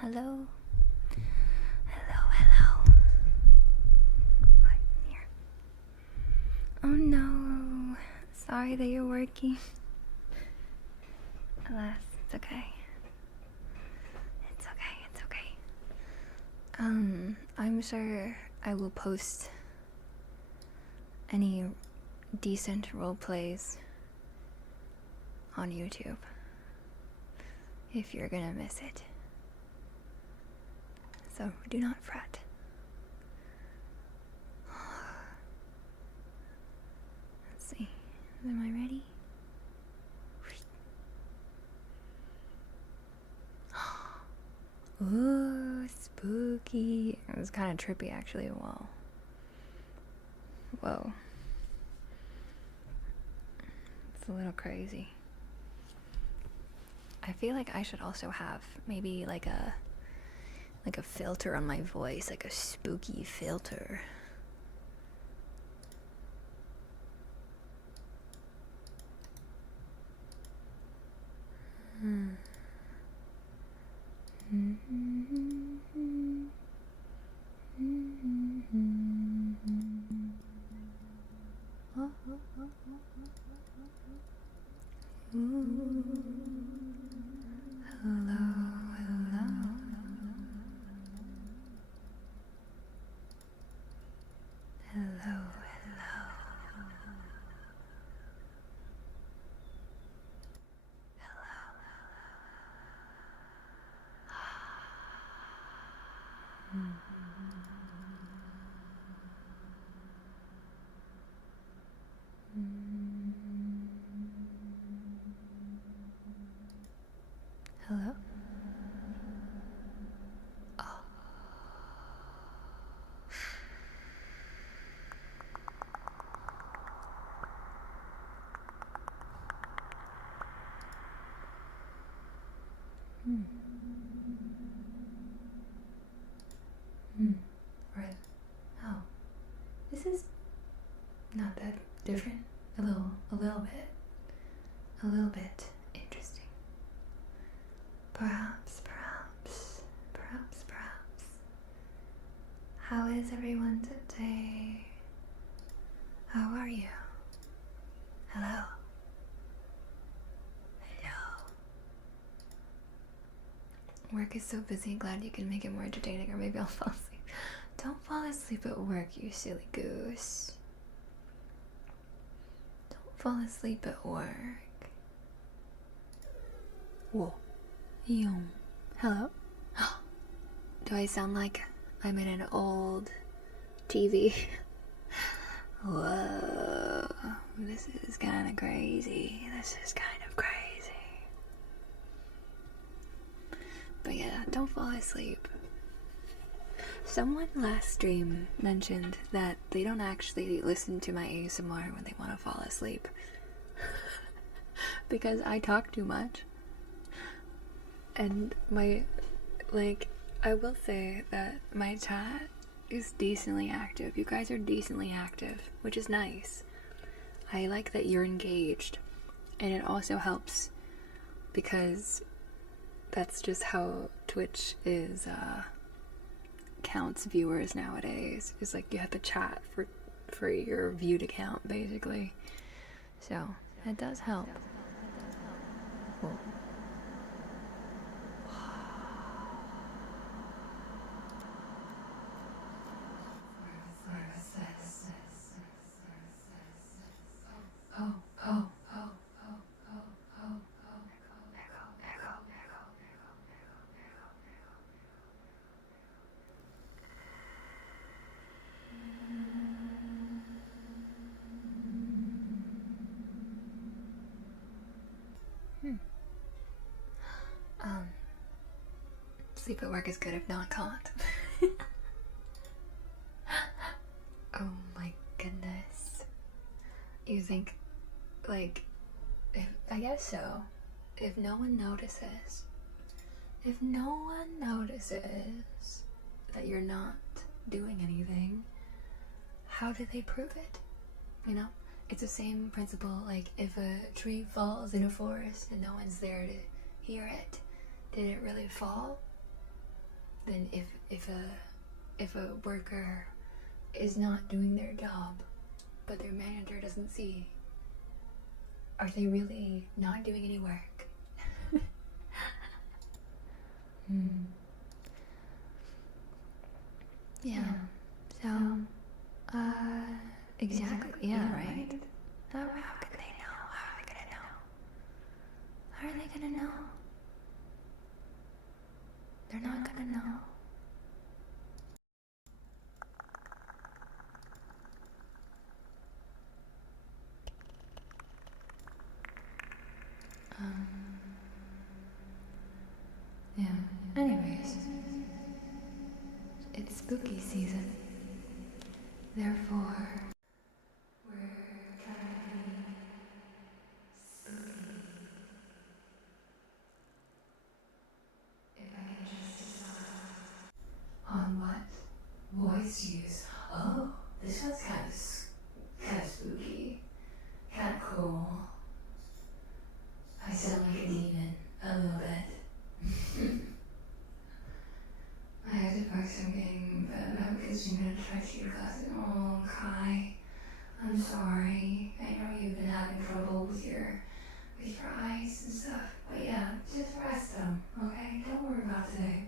Hello. Hello. Right here. Oh no. Sorry that you're working. Alas, it's okay. It's okay. I'm sure I will post any decent role plays on YouTube if you're gonna miss it. So do not fret. Let's see. Am I ready? Ooh, spooky. It was kind of trippy actually. Whoa. It's a little crazy. I feel like I should also have maybe like a filter on my voice, like a spooky filter. Hello. Hello? Oh. Right. Oh. This is not that different. A little bit interesting. Perhaps. How is everyone today? How are you? Hello. Work is so busy, glad you can make it more entertaining, or maybe I'll fall asleep. Don't fall asleep at work, you silly goose. Don't fall asleep at work. Whoa. Hello? Do I sound like I'm in an old TV? Whoa. This is kind of crazy. But yeah, don't fall asleep. Someone last stream mentioned that they don't actually listen to my ASMR when they want to fall asleep. Because I talk too much. And I will say that my chat is decently active. You guys are decently active, which is nice. I like that you're engaged. And it also helps because that's just how Twitch counts viewers nowadays. It's like you have to chat for your viewed account, basically. So it does help. Cool. Sleep at work is good if not can't. Oh my goodness. You think, I guess so. If no one notices that you're not doing anything, how do they prove it? You know? It's the same principle, like if a tree falls in a forest and no one's there to hear it, did it really fall? then if a worker is not doing their job, but their manager doesn't see, are they really not doing any work? Yeah. So, exactly. Yeah, right. How can they know? How are they gonna know? How are they gonna know? They're not gonna know. Yeah. Anyways, it's spooky season. Therefore, we're trying to be spooky. If I can just decide on what voice to use. Oh, this one's kind of spooky, kind of cool. I sound like a demon a little bit. I had to buy something, but my kids are gonna try to your glasses. Oh, Kai, I'm sorry. I know you've been having trouble with your eyes and stuff, but yeah, just rest them, okay? Don't worry about today.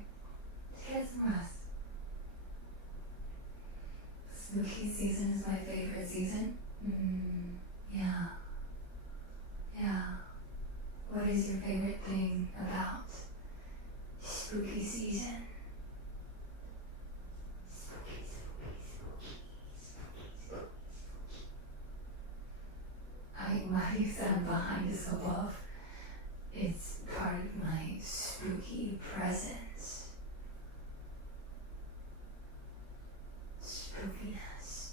Just get some rest. Spooky season is my favorite season. Yeah. Yeah. What is your favorite thing about spooky season? Why do you stand behind us above? It's part of my spooky presence. Spookiness.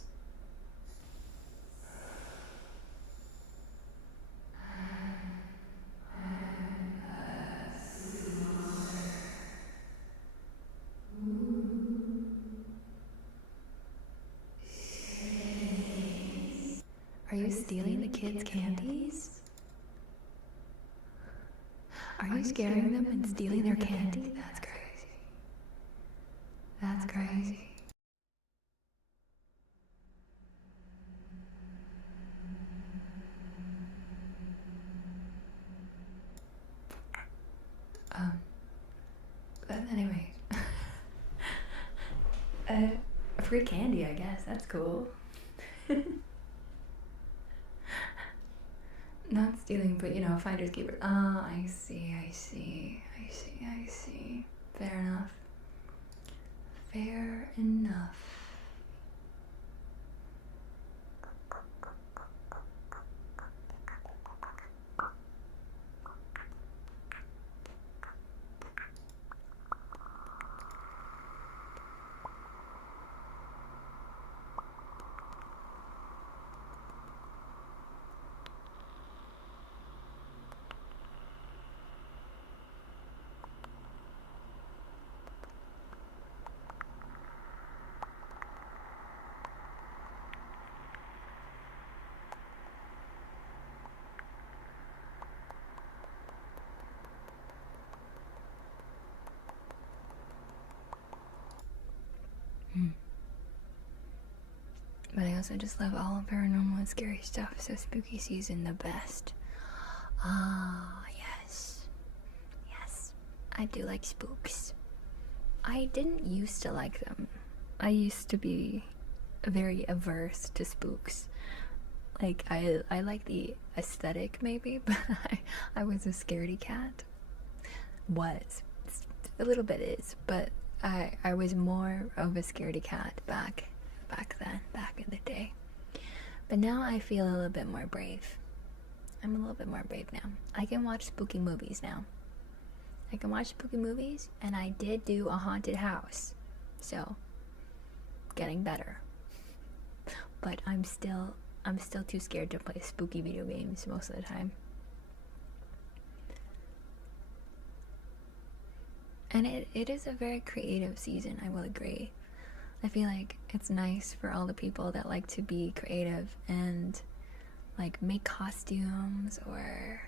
Are you stealing the kids' candies? Are you scaring them and stealing their candy? That's crazy. That's crazy. But anyway. Free candy, I guess. That's cool. Not stealing, but finders keepers. Ah, I see. Fair enough. Fair enough. But I also just love all paranormal and scary stuff, so spooky season the best. Ah, yes. Yes. I do like spooks. I didn't used to like them. I used to be very averse to spooks. Like, I like the aesthetic maybe, but I was a scaredy cat. Was. A little bit is, but I was more of a scaredy cat back then, back in the day. But now I feel a little bit more brave. I'm a little bit more brave now. I can watch spooky movies now. And I did do a haunted house. So, getting better. But I'm still too scared to play spooky video games most of the time. And it is a very creative season, I will agree. I feel like it's nice for all the people that like to be creative and like make costumes or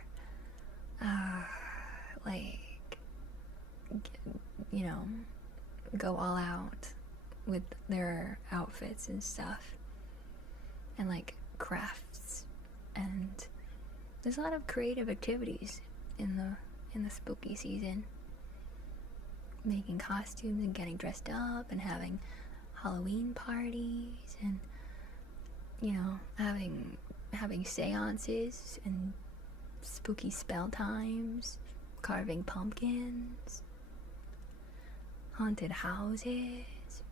go all out with their outfits and stuff, and like crafts, and there's a lot of creative activities in the spooky season. Making costumes and getting dressed up and having Halloween parties and, you know, having seances and spooky spell times, carving pumpkins, haunted houses.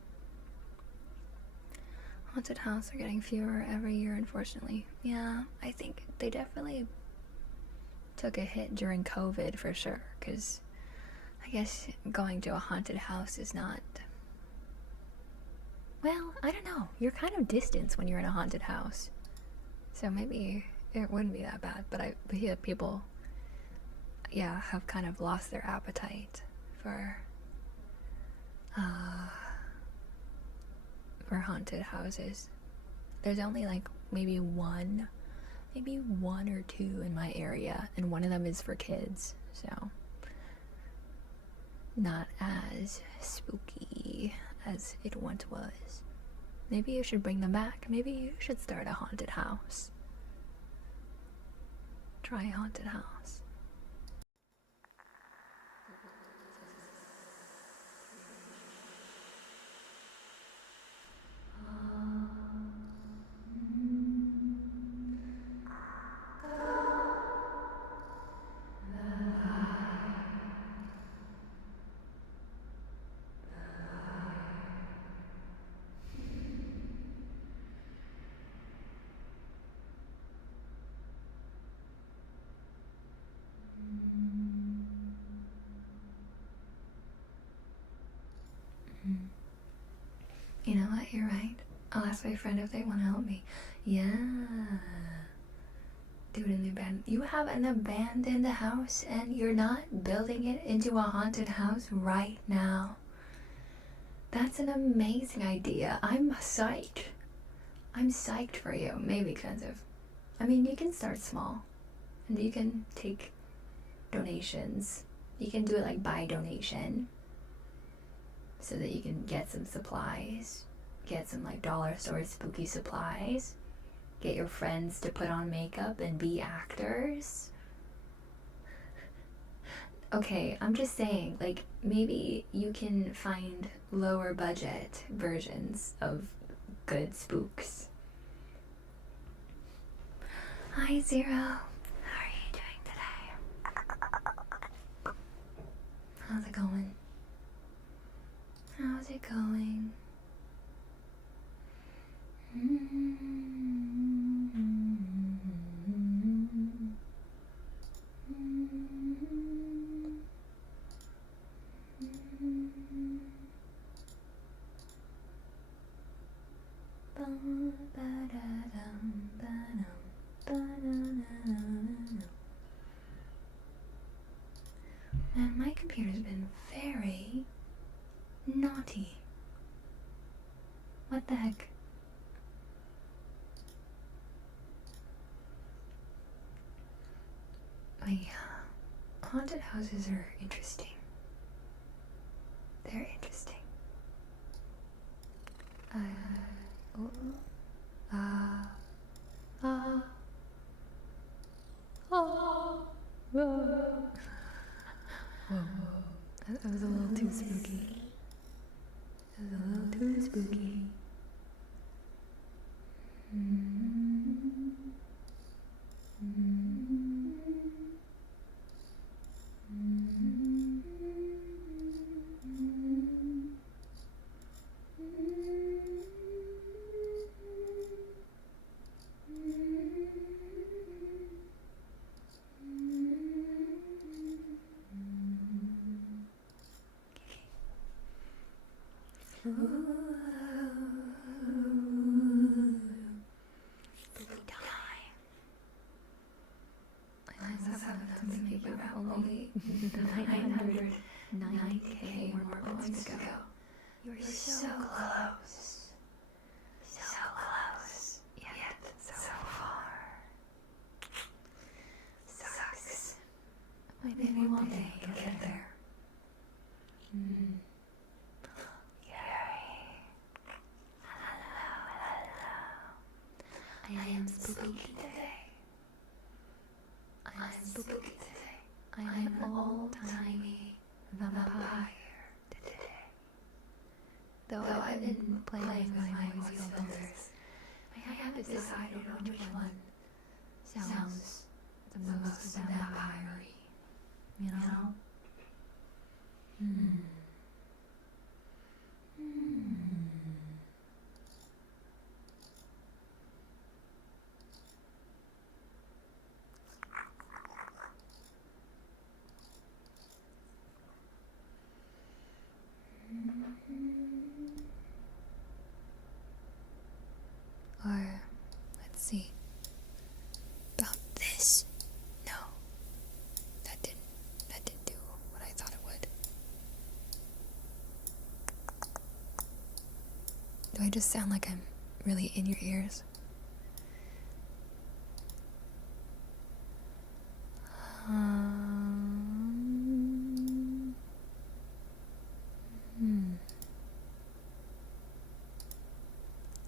Haunted houses are getting fewer every year, unfortunately. Yeah, I think they definitely took a hit during COVID for sure, because I guess going to a haunted house is not... Well, I don't know. You're kind of distant when you're in a haunted house. So maybe it wouldn't be that bad. But hear people, yeah, have kind of lost their appetite for haunted houses. There's only like maybe one or two in my area, and one of them is for kids, so not as spooky as it once was. Maybe you should bring them back. Maybe you should start a haunted house. Try a haunted house. You know what? You're right. I'll ask my friend if they want to help me. Yeah. Do it in the abandoned... You have an abandoned house and you're not building it into a haunted house right now. That's an amazing idea. I'm psyched. I'm psyched for you. Maybe expensive. I mean, you can start small. And you can take donations. You can do it like by donation, so that you can get some supplies, get some like dollar store spooky supplies, get your friends to put on makeup and be actors. Okay, I'm just saying, like, maybe you can find lower budget versions of good spooks. Hi, Zero. How are you doing today? How's it going? How's it going? Man, my computer's been very naughty. What the heck? Haunted houses are interesting. They're interesting. That was a little too spooky. That was a little too spooky. Only 990k more points to go. You're so close. So close. Yet so far. Sucks. Maybe one day you'll get there. spooky today. I'm an old-timey vampire today. Though I've been playing with my voice filters, I haven't decided on which one sounds the most vampire-y, you know? Or, let's see, about this. No, that didn't do what I thought it would. Do I just sound like I'm really in your ears?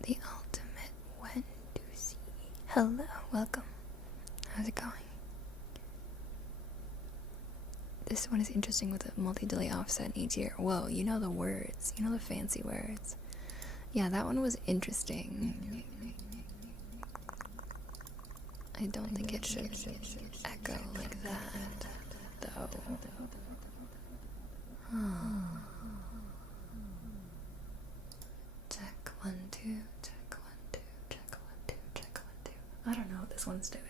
The ultimate when to see. Hello, welcome. How's it going? This one is interesting with a multi-delay offset in each ear. Whoa, you know the words. You know the fancy words. Yeah, that one was interesting. I don't think it should echo like that, though. Check 1, 2, check 1, 2, check 1, 2, check 1, 2. I don't know what this one's doing.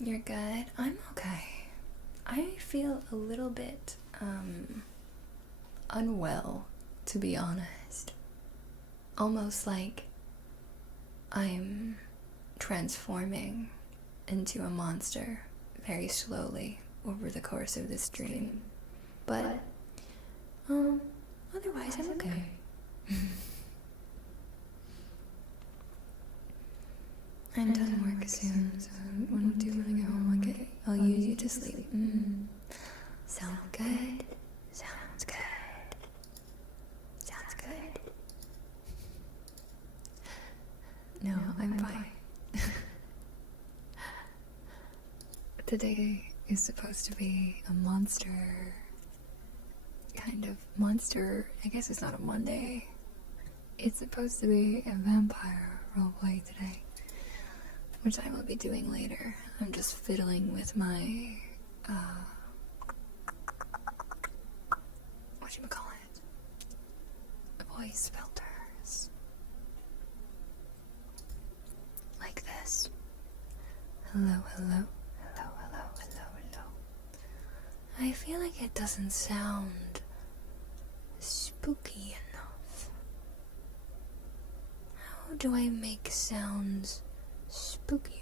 You're good? I'm okay. I feel a little bit, unwell, to be honest. Almost like I'm transforming into a monster very slowly over the course of this dream. But, otherwise I'm okay. I'm done work soon, so what I'll do when I get home, I'll use you to sleep. Sounds good. Sounds good. Sounds good. No, I'm fine. Today is supposed to be a monster, I guess it's not a Monday. It's supposed to be a vampire roleplay today, which I will be doing later. I'm just fiddling with my, whatchamacallit, voice filters. Like this. Hello, hello, hello, hello, hello, hello. I feel like it doesn't sound spooky enough. How do I make sounds spookier?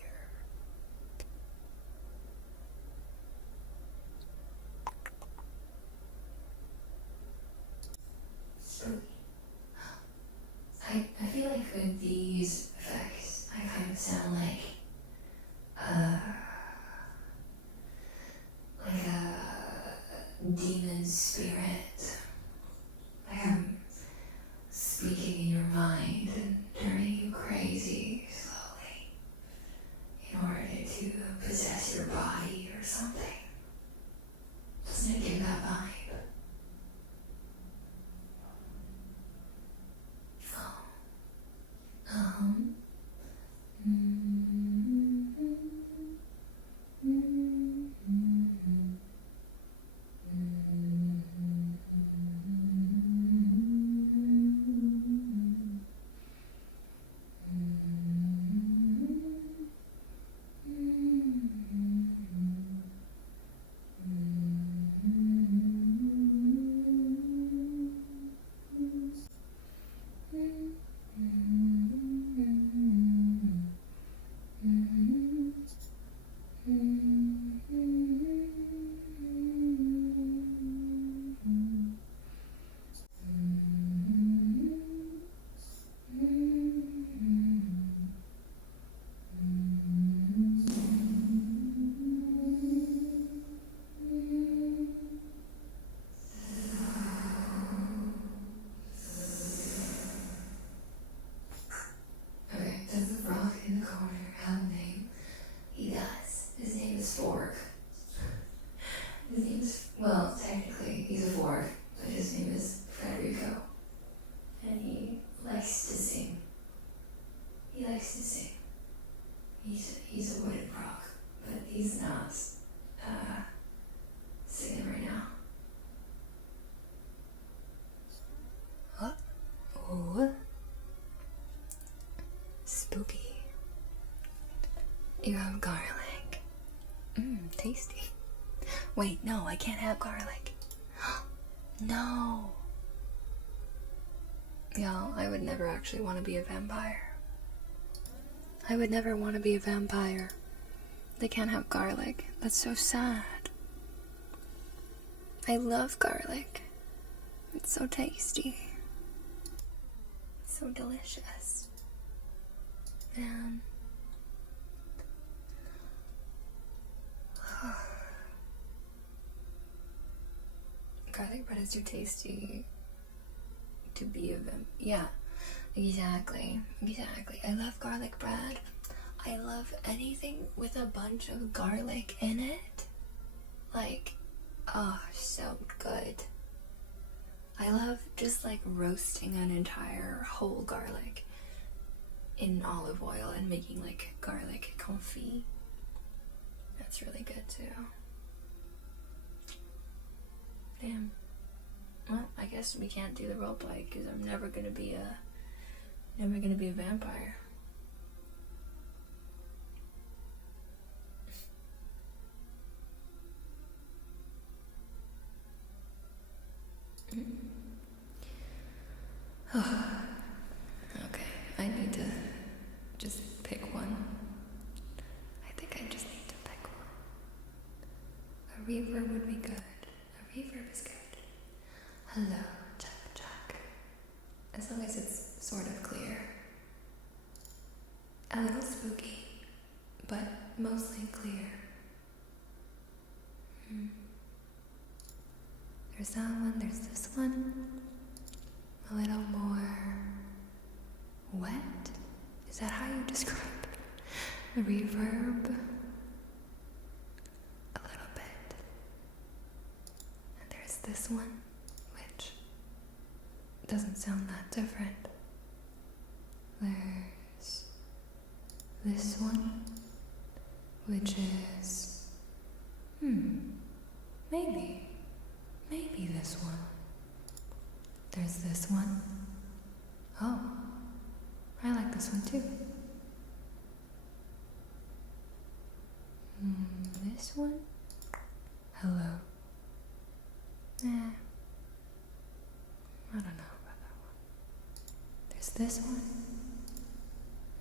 Spooky. I feel like with these effects, I kind of sound like a demon spirit. Like I'm speaking in your mind and turning you crazy slowly in order to possess your body or something. Doesn't it give that vibe? likes to sing. He's a wooden rock, but he's not singing right now. What? Oh. Spooky. You have garlic. Tasty. Wait, no, I can't have garlic. No. Y'all, I would never actually want to be a vampire. I would never want to be a vampire. They can't have garlic. That's so sad. I love garlic. It's so tasty. It's so delicious. Man. Garlic bread is too tasty to be a vampire. Yeah, exactly. I love garlic bread. I love anything with a bunch of garlic in it. Like, oh, so good. I love just like roasting an entire whole garlic in olive oil and making like garlic confit. That's really good too. Damn. Well, I guess we can't do the roleplay because I'm never gonna be a vampire. Okay, I need to just pick one. I think I just need to pick one. A reverb would be good. A reverb is good. Hello, check, check. As long as it's sort of clear. A little spooky, but mostly clear. There's that one, there's this one. A little more wet? Is that how you describe the reverb? A little bit. And there's this one, which doesn't sound that different. There's this one, which is, maybe this one. There's this one. Oh, I like this one too. This one? Hello. I don't know about that one. There's this one.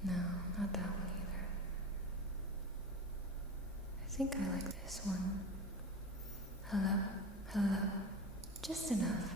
No, not that one either. I think I like this one. Hello, hello. Just enough.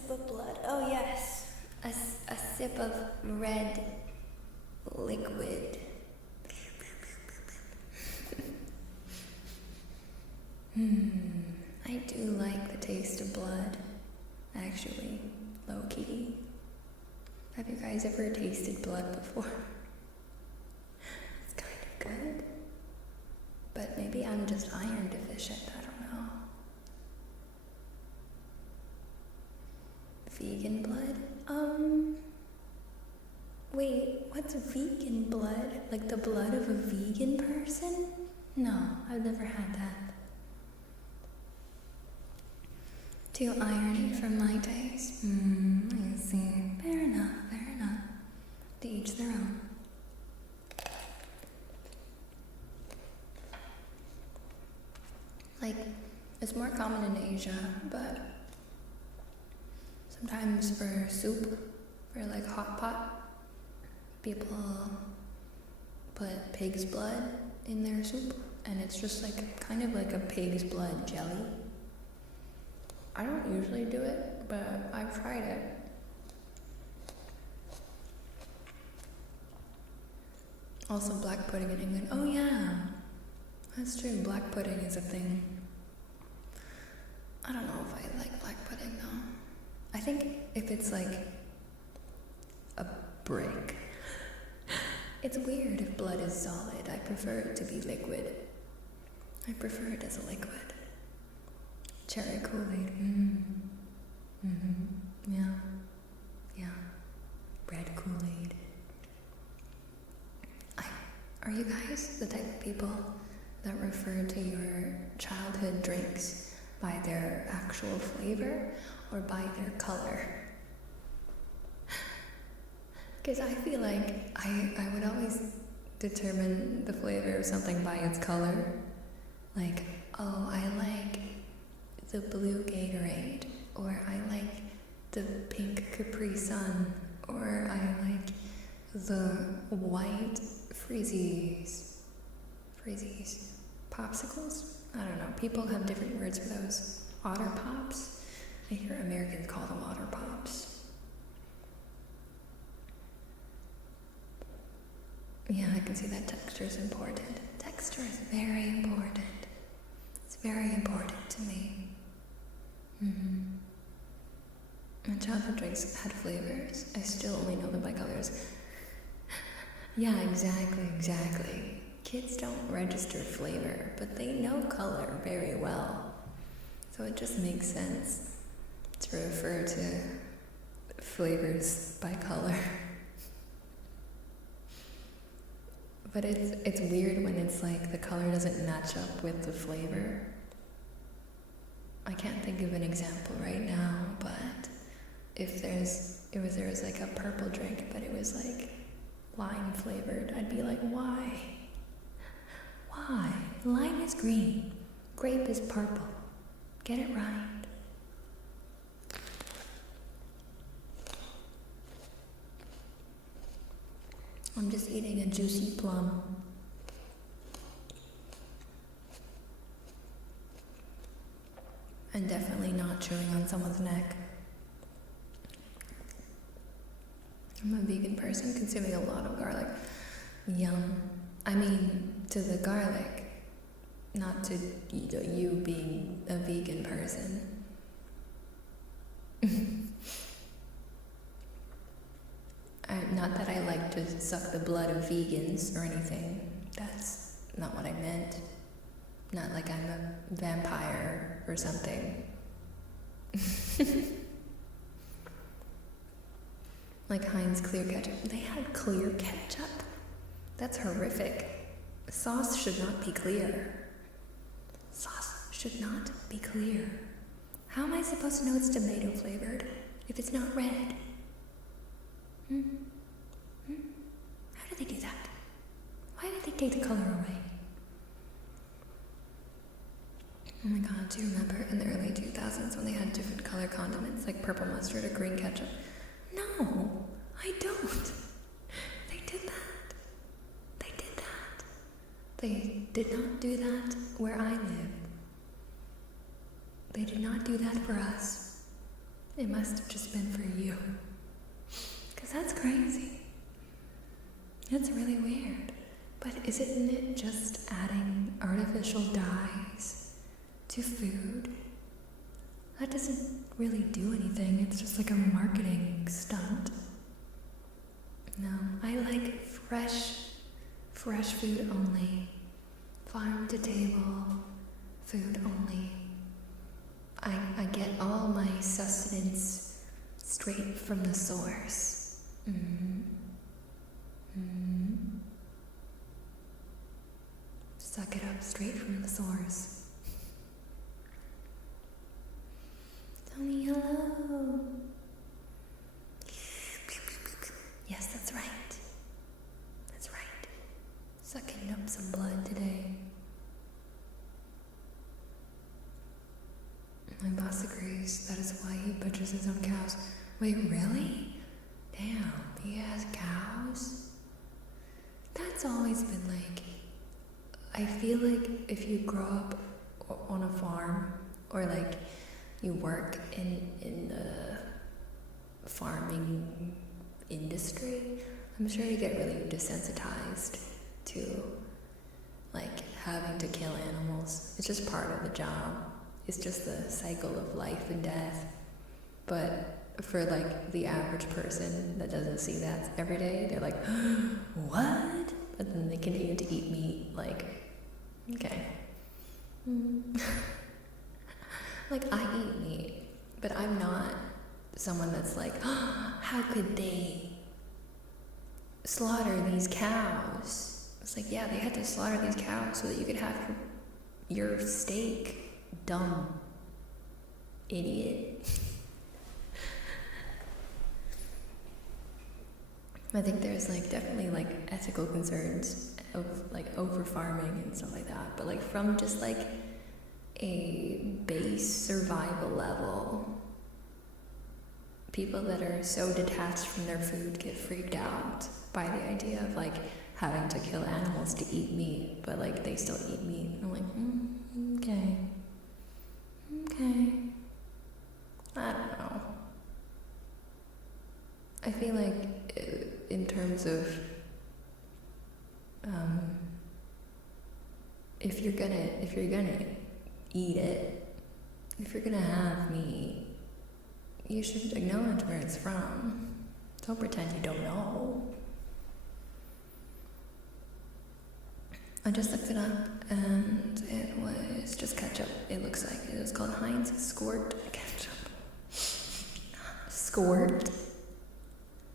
sip of blood. Oh yes, a sip of red liquid. I do like the taste of blood, actually, low-key. Have you guys ever tasted blood before? It's kind of good. But maybe I'm just iron deficient, I don't know. Vegan blood? Wait, what's vegan blood? Like the blood of a vegan person? No, I've never had that. Too irony from my taste. I see. Fair enough, fair enough. To each their own. Like, it's more common in Asia, but sometimes for soup, for like hot pot, people put pig's blood in their soup, and it's just like kind of like a pig's blood jelly. I don't usually do it, but I've tried it. Also black pudding in England. Oh yeah, that's true, black pudding is a thing. I don't know if I like black pudding though. I think if it's like a brick. It's weird if blood is solid. I prefer it to be liquid. I prefer it as a liquid. Cherry Kool-Aid. Yeah. Yeah. Red Kool-Aid. Are you guys the type of people that refer to your childhood drinks by their actual flavor or by their color? Because I feel like I would always determine the flavor of something by its color. Like, oh, I like the blue Gatorade, or I like the pink Capri Sun, or I like the white Freezies, popsicles? I don't know, people have different words for those. Otter Pops? I hear Americans call them Otter Pops. Yeah, I can see that texture is important. Texture is very important. It's very important to me. My childhood drinks had flavors. I still only know them by colors. Yeah, exactly. Kids don't register flavor, but they know color very well. So it just makes sense to refer to flavors by color. But it's weird when it's like the color doesn't match up with the flavor. I can't think of an example right now, but if there was like a purple drink, but it was like lime flavored, I'd be like, why? Why? Lime is green. Grape is purple. Get it right. I'm just eating a juicy plum. And definitely not chewing on someone's neck. I'm a vegan person consuming a lot of garlic. Yum. I mean, to the garlic, not to you being a vegan person. Not that I like to suck the blood of vegans or anything. That's not what I meant. Not like I'm a vampire or something. Like Heinz clear ketchup. They had clear ketchup? That's horrific. Sauce should not be clear. Sauce should not be clear. How am I supposed to know it's tomato flavored if it's not red? How do they do that? Why did they take the color away? Oh my god, do you remember in the early 2000s when they had different color condiments, like purple mustard or green ketchup? No, I don't. They did that. They did not do that where I live. They did not do that for us. It must have just been for you. Because that's crazy. That's really weird. But isn't it just adding artificial dyes to food? That doesn't really do anything. It's just like a marketing stunt. No, I like fresh food only. Farm to table, food only. I get all my sustenance straight from the source. Suck it up straight from the source. Tell me hello. Yes, that's right. That's right. Sucking up some blood today. My boss agrees. That is why he butchers his own cows. Wait, really? Damn, he has cows? That's always been like... I feel like if you grow up on a farm, or like you work in the farming industry, I'm sure you get really desensitized to like having to kill animals. It's just part of the job. It's just the cycle of life and death. But for like the average person that doesn't see that every day, they're like, what? But then they continue to eat meat, like, okay. Like, I eat meat, but I'm not someone that's like, how could they slaughter these cows? It's like, yeah, they had to slaughter these cows so that you could have your steak. Dumb idiot. I think there's like definitely like ethical concerns of like over farming and stuff like that, but like from just like a base survival level, people that are so detached from their food get freaked out by the idea of like having to kill animals to eat meat, but like they still eat meat. And I'm like, okay. I don't know. I feel like in terms of if you're gonna eat it, if you're gonna have meat, you should acknowledge where it's from. Don't pretend you don't know. I just looked it up and it was just ketchup. It looks like it was called Heinz Squirt ketchup. Squirt?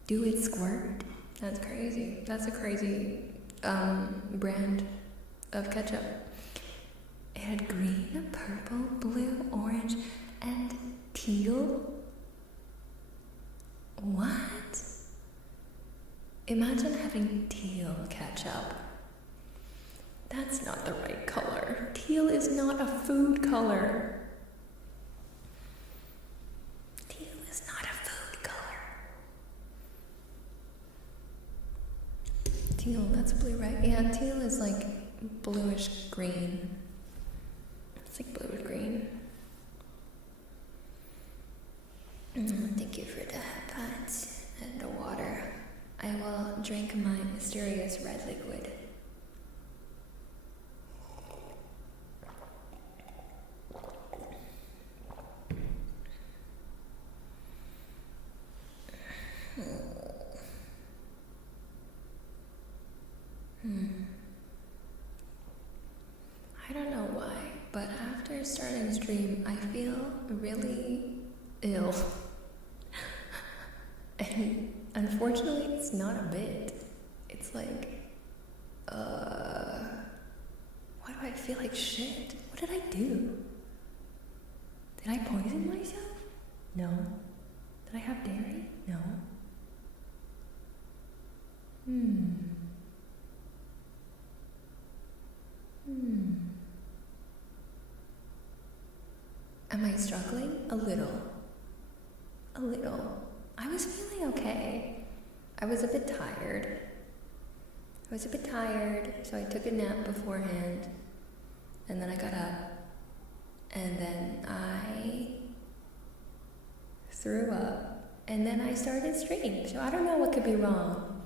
Do it squirt? That's crazy. That's a crazy brand of ketchup. It had green, purple, blue, orange, and teal. What? Imagine having teal ketchup. That's not the right color. Teal is not a food color. Teal is not a food color. Teal, that's blue, right? Yeah, teal is like bluish green. It's like bluish green. Thank you for the pots and the water. I will drink my mysterious red liquid. I don't know why, but after starting stream, I feel really ill. And unfortunately, it's not a bit. It's like, why do I feel like shit? What did I do? Did I poison myself? No. Did I have dairy? No. Am I struggling? A little. I was feeling okay. I was a bit tired, so I took a nap beforehand, and then I got up, and then I threw up, and then I started streaming. So I don't know what could be wrong.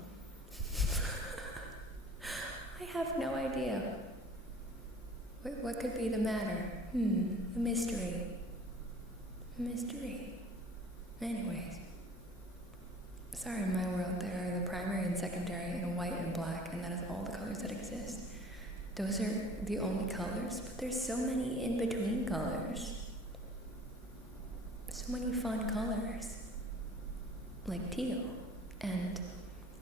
I have no idea. What could be the matter? A mystery. A mystery. Anyways. Sorry, in my world there are the primary and secondary and white and black, and that is all the colors that exist. Those are the only colors, but there's so many in-between colors. So many fun colors. Like teal, and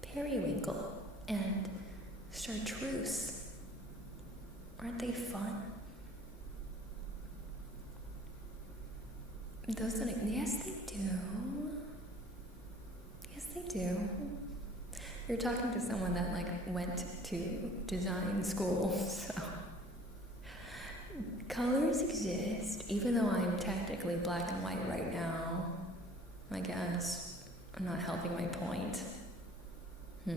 periwinkle, and chartreuse. Aren't they fun? Those don't, yes they do. Yes they do. You're talking to someone that went to design school, so. Colors exist, even though I'm technically black and white right now. I guess I'm not helping my point. If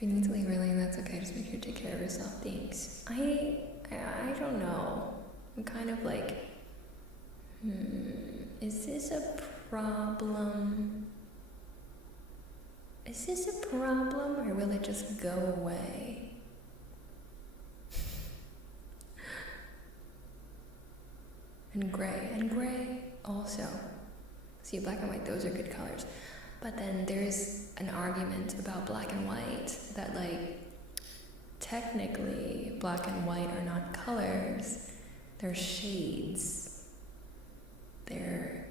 you need to leave early, that's okay. Just make sure you take care of yourself. Thanks. I don't know. I'm kind of is this a problem? Is this a problem, or will it just go away? And gray also. See, black and white, those are good colors. But then there's an argument about black and white that technically black and white are not colors, they're shades. They're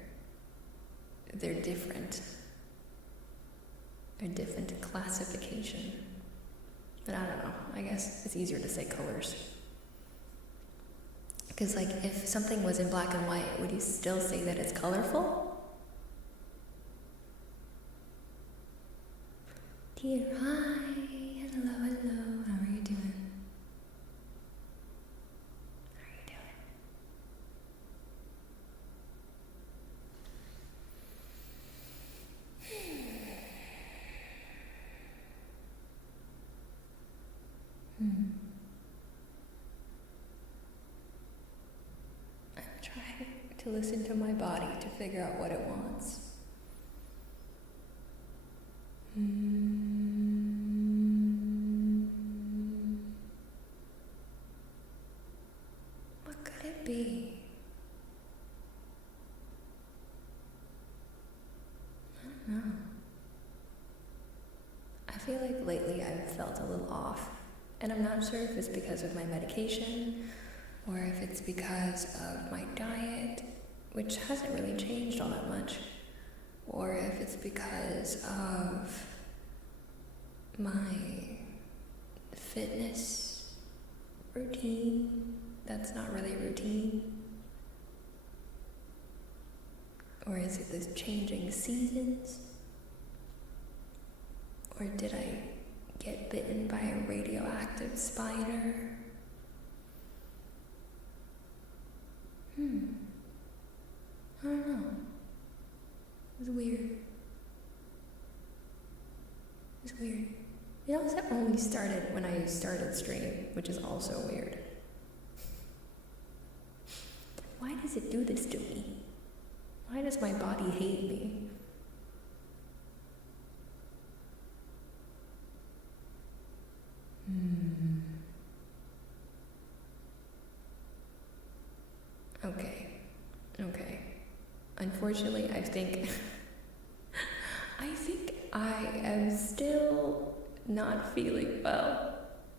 different. They're different classification. But I don't know, I guess it's easier to say colors. Because if something was in black and white, would you still say that it's colorful? Dear, hi, hello, how are you doing? How are you doing? I'm trying to listen to my body to figure out what it wants. What could it be? I don't know. I feel like lately I've felt a little off, and I'm not sure if it's because of my medication or if it's because of my diet, which hasn't really changed all that much, or if it's because of my fitness routine that's not really routine, or is it the changing seasons, or did I get bitten by a radioactive spider? I don't know. It's weird. It's weird. It also only started when I started stream, which is also weird. Why does it do this to me? Why does my body hate me? Okay. Unfortunately, I think I am still not feeling well.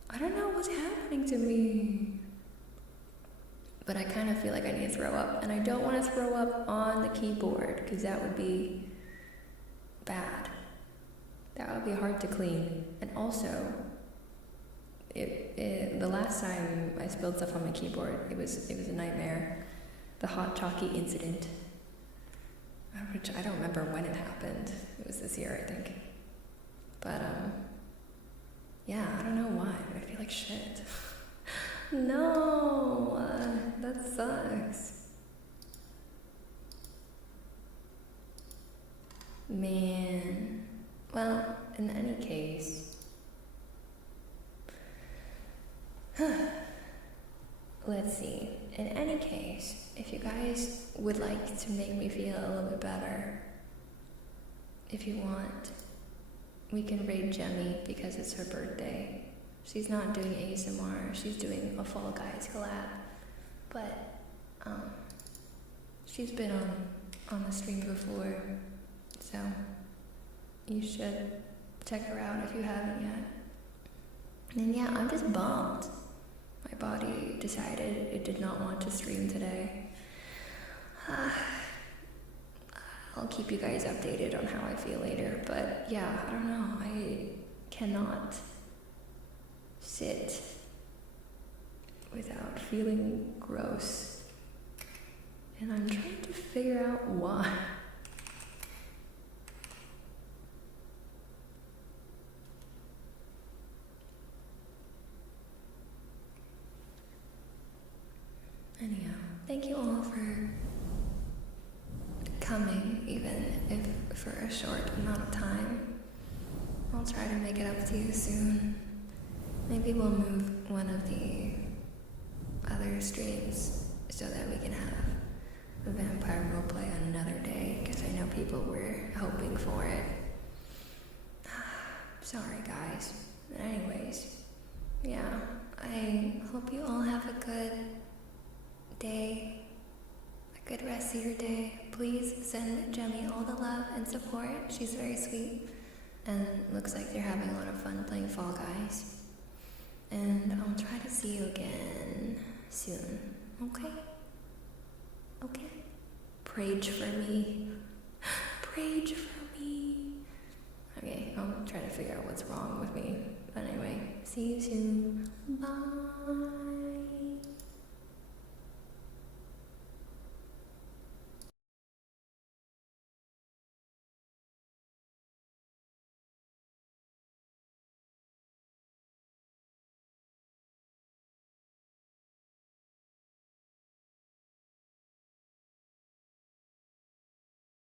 I don't know what's happening to me. But I kind of feel like I need to throw up, and I don't want to throw up on the keyboard because that would be bad. That would be hard to clean. And also, the last time I spilled stuff on my keyboard, it was a nightmare. The hot chalky incident, which I don't remember when it happened. It was this year, I think. But yeah, I don't know why, but I feel like shit. No, that sucks. Man. Well, in any case, let's see. In any case, if you guys would like to make me feel a little bit better, if you want, we can raid Jemmy because it's her birthday. She's not doing ASMR, she's doing a Fall Guys collab. But, she's been on the stream before, so you should check her out if you haven't yet. And yeah, I'm just bummed. My body decided it did not want to stream today. I'll keep you guys updated on how I feel later, but yeah, I don't know. I cannot sit without feeling gross. And I'm trying to figure out why. Anyhow, thank you all for coming, even if for a short amount of time. I'll try to make it up to you soon. Maybe we'll move one of the other streams so that we can have a vampire roleplay on another day, because I know people were hoping for it. Sorry guys. But anyways, yeah, I hope you all have a good day, a good rest of your day. Please send Jemmy all the love and support. She's very sweet, and looks like they're having a lot of fun playing Fall Guys. And I'll try to see you again soon, okay? Okay? Prage for me. Prage for me. Okay, I'll try to figure out what's wrong with me. But anyway, see you soon. Bye.